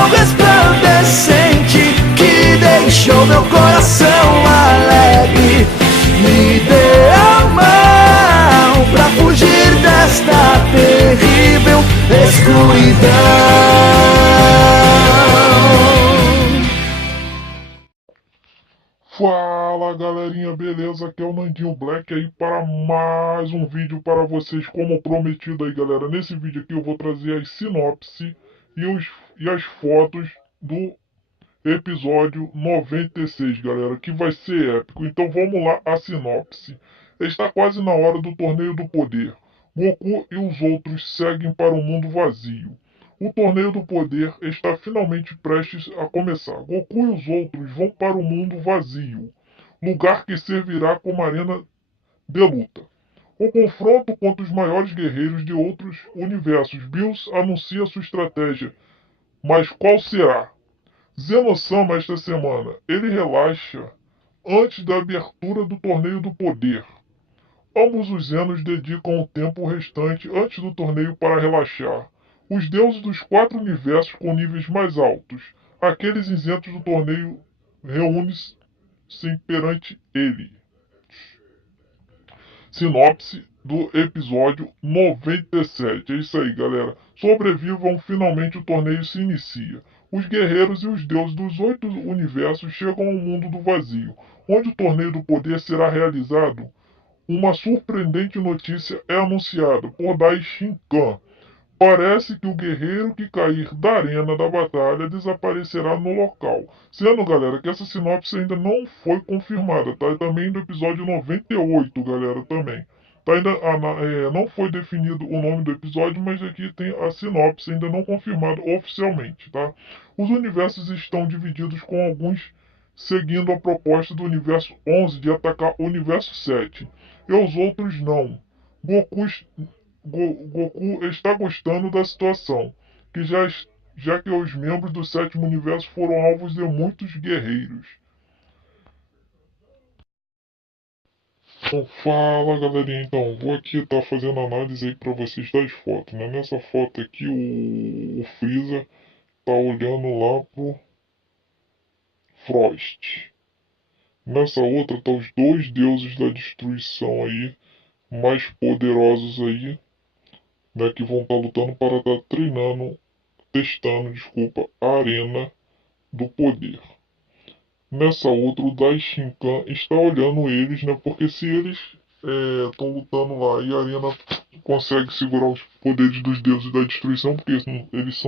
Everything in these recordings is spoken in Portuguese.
brilho resplandecente que deixou meu coração alegre. Me dê a mão pra fugir desta terrível escuridão. Fala galerinha, beleza? Aqui é o Nandinho Black aí para mais um vídeo para vocês, como prometido aí, galera. Nesse vídeo aqui eu vou trazer as sinopse e as fotos do episódio 96, galera, que vai ser épico. Então vamos lá, a sinopse. Está quase na hora do Torneio do Poder. Goku e os outros seguem para um mundo vazio. O Torneio do Poder está finalmente prestes a começar. Goku e os outros vão para o mundo vazio, lugar que servirá como arena de luta. O confronto contra os maiores guerreiros de outros universos. Bills anuncia sua estratégia, mas qual será? Zeno-sama esta semana. Ele relaxa antes da abertura do Torneio do Poder. Ambos os Zenos dedicam o tempo restante antes do torneio para relaxar. Os deuses dos 4 universos com níveis mais altos, aqueles isentos do torneio, reúnem-se perante ele. Sinopse do episódio 97. É isso aí, galera. Sobrevivam, finalmente o torneio se inicia. Os guerreiros e os deuses dos 8 universos chegam ao mundo do vazio, onde o torneio do poder será realizado. Uma surpreendente notícia é anunciada por Dai Shinkan. Parece que o guerreiro que cair da arena da batalha desaparecerá no local. Sendo, galera, que essa sinopse ainda não foi confirmada, tá? Também do episódio 98, galera, também. Tá? Ainda não foi definido o nome do episódio, mas aqui tem a sinopse ainda não confirmada oficialmente, tá? Os universos estão divididos com alguns seguindo a proposta do universo 11 de atacar o universo 7. E os outros não. Goku está gostando da situação, já que os membros do sétimo universo foram alvos de muitos guerreiros. Então, fala galerinha, então, vou aqui estar fazendo análise aí para vocês das fotos, né? Nessa foto aqui o Freeza tá olhando lá pro Frost. Nessa outra tá os dois deuses da destruição aí, mais poderosos aí, né, que vão estar lutando para estar testando, desculpa, a arena do poder. Nessa outra, o Daishinkan está olhando eles, né, porque se eles estão lutando lá e a arena consegue segurar os poderes dos deuses da destruição, porque eles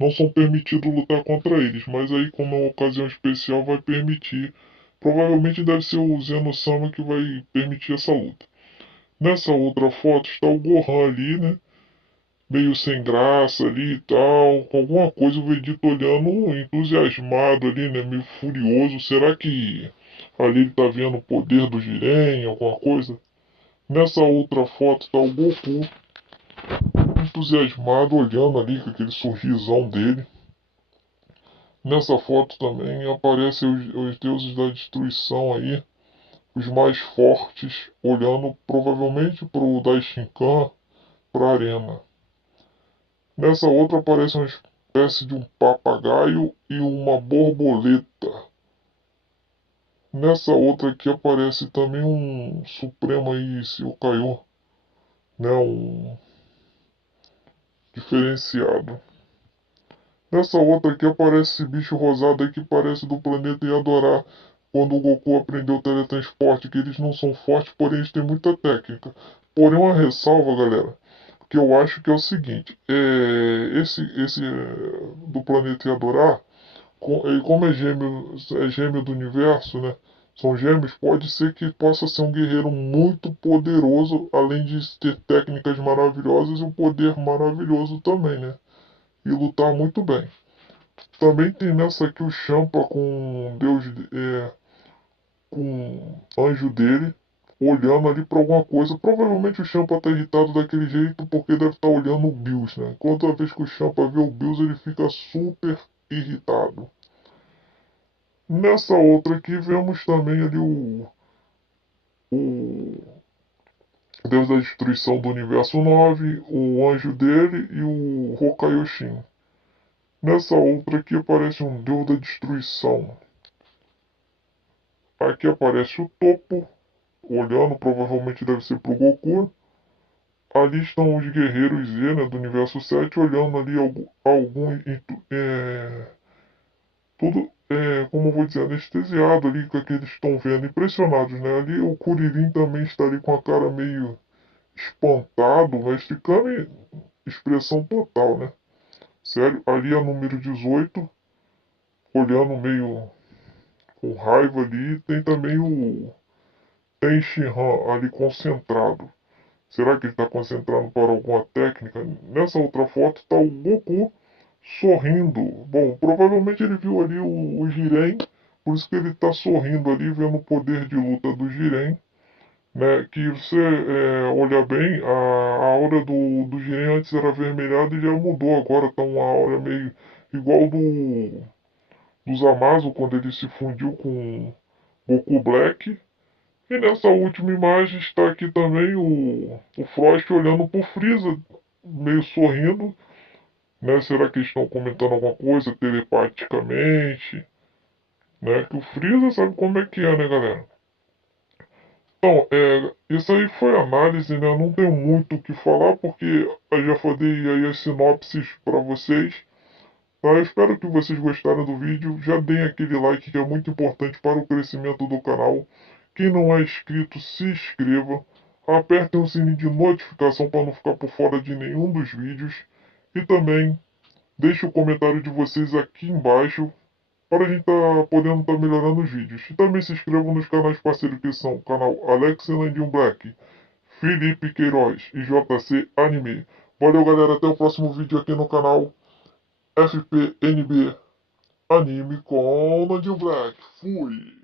não são permitidos lutar contra eles, mas aí como é uma ocasião especial vai permitir. Provavelmente deve ser o Zeno-sama que vai permitir essa luta. Nessa outra foto está o Gohan ali, né? Meio sem graça ali e tal, com alguma coisa o Vegeta olhando entusiasmado ali, né? Meio furioso. Será que ali ele tá vendo o poder do Jiren, alguma coisa? Nessa outra foto tá o Goku entusiasmado olhando ali com aquele sorrisão dele. Nessa foto também aparecem os deuses da destruição aí, os mais fortes, olhando provavelmente pro Daishinkan, pra arena. Nessa outra aparece uma espécie de um papagaio e uma borboleta. Nessa outra aqui aparece também um Supremo aí, seu Kaiô, né? Um diferenciado. Nessa outra aqui aparece esse bicho rosado aí que parece do planeta Yadorar, quando o Goku aprendeu o teletransporte, que eles não são fortes, porém eles têm muita técnica. Porém, uma ressalva, galera, que eu acho que é o seguinte, esse do planeta Yadorar, como é gêmeo do universo, né? São gêmeos, pode ser que possa ser um guerreiro muito poderoso, além de ter técnicas maravilhosas e um poder maravilhoso também, né? E lutar muito bem. Também tem nessa aqui o Champa com Deus, com anjo dele, olhando ali para alguma coisa. Provavelmente o Champa tá irritado daquele jeito porque deve estar olhando o Bills, né? Toda vez que o Champa vê o Bills, ele fica super irritado. Nessa outra aqui vemos também ali o Deus da Destruição do Universo 9, o anjo dele e o Hokaioshin. Nessa outra aqui aparece um deus da destruição. Aqui aparece o topo, olhando, provavelmente deve ser pro Goku. Ali estão os guerreiros Z, né, do universo 7, olhando ali tudo, como eu vou dizer, anestesiado ali com o que eles estão vendo, impressionados, né? Ali o Kuririn também está ali com a cara meio espantado, mas ficando em expressão total, né? Sério, ali é número 18, olhando meio com raiva ali, tem também o Ten Shinhan ali concentrado. Será que ele está concentrando para alguma técnica? Nessa outra foto está o Goku sorrindo. Bom, provavelmente ele viu ali o Jiren, por isso que ele está sorrindo ali, vendo o poder de luta do Jiren. Né, que você olhar bem, a aura do Jiren antes era avermelhada e já mudou, agora está uma aura meio igual do Zamasu quando ele se fundiu com Goku Black. E nessa última imagem está aqui também o Frost olhando pro Freeza, meio sorrindo, né? Será que eles estão comentando alguma coisa telepaticamente? Né? Que o Freeza sabe como é que é, né, galera? Então, isso aí foi análise, né? Eu não tenho muito o que falar porque eu já falei aí as sinopses para vocês. Tá? Eu espero que vocês gostaram do vídeo. Já deem aquele like que é muito importante para o crescimento do canal. Quem não é inscrito, se inscreva. Apertem o sininho de notificação para não ficar por fora de nenhum dos vídeos. E também deixe o comentário de vocês aqui embaixo para a gente podendo estar melhorando os vídeos. E também se inscrevam nos canais parceiros que são o canal Alex Landinho Black, Felipe Queiroz e JC Anime. Valeu, galera, até o próximo vídeo aqui no canal FPNB Anime com Landinho Black. Fui!